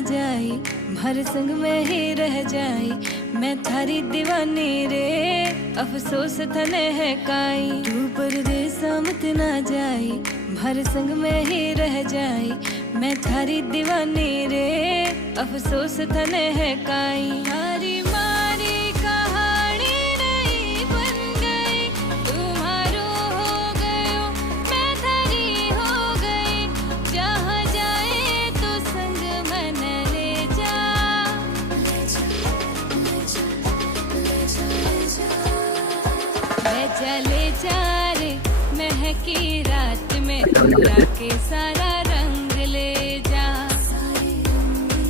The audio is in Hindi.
जाई, भर संग में ही रह जाई, मैं थारी दीवानी रे, अफसोस थने है काई। तू परदेस मत ना जाई, भर संग में ही रह जाई, मैं थारी दीवानी रे, अफसोस थने है काई। हारी मारी कहानी नहीं बन गई, तुम्हारो हो गयो मैं थारी हो गई, जहाँ जाए तो संग मन ले जा, ले जा ले जा रे, महकी रात में पूरा के सारा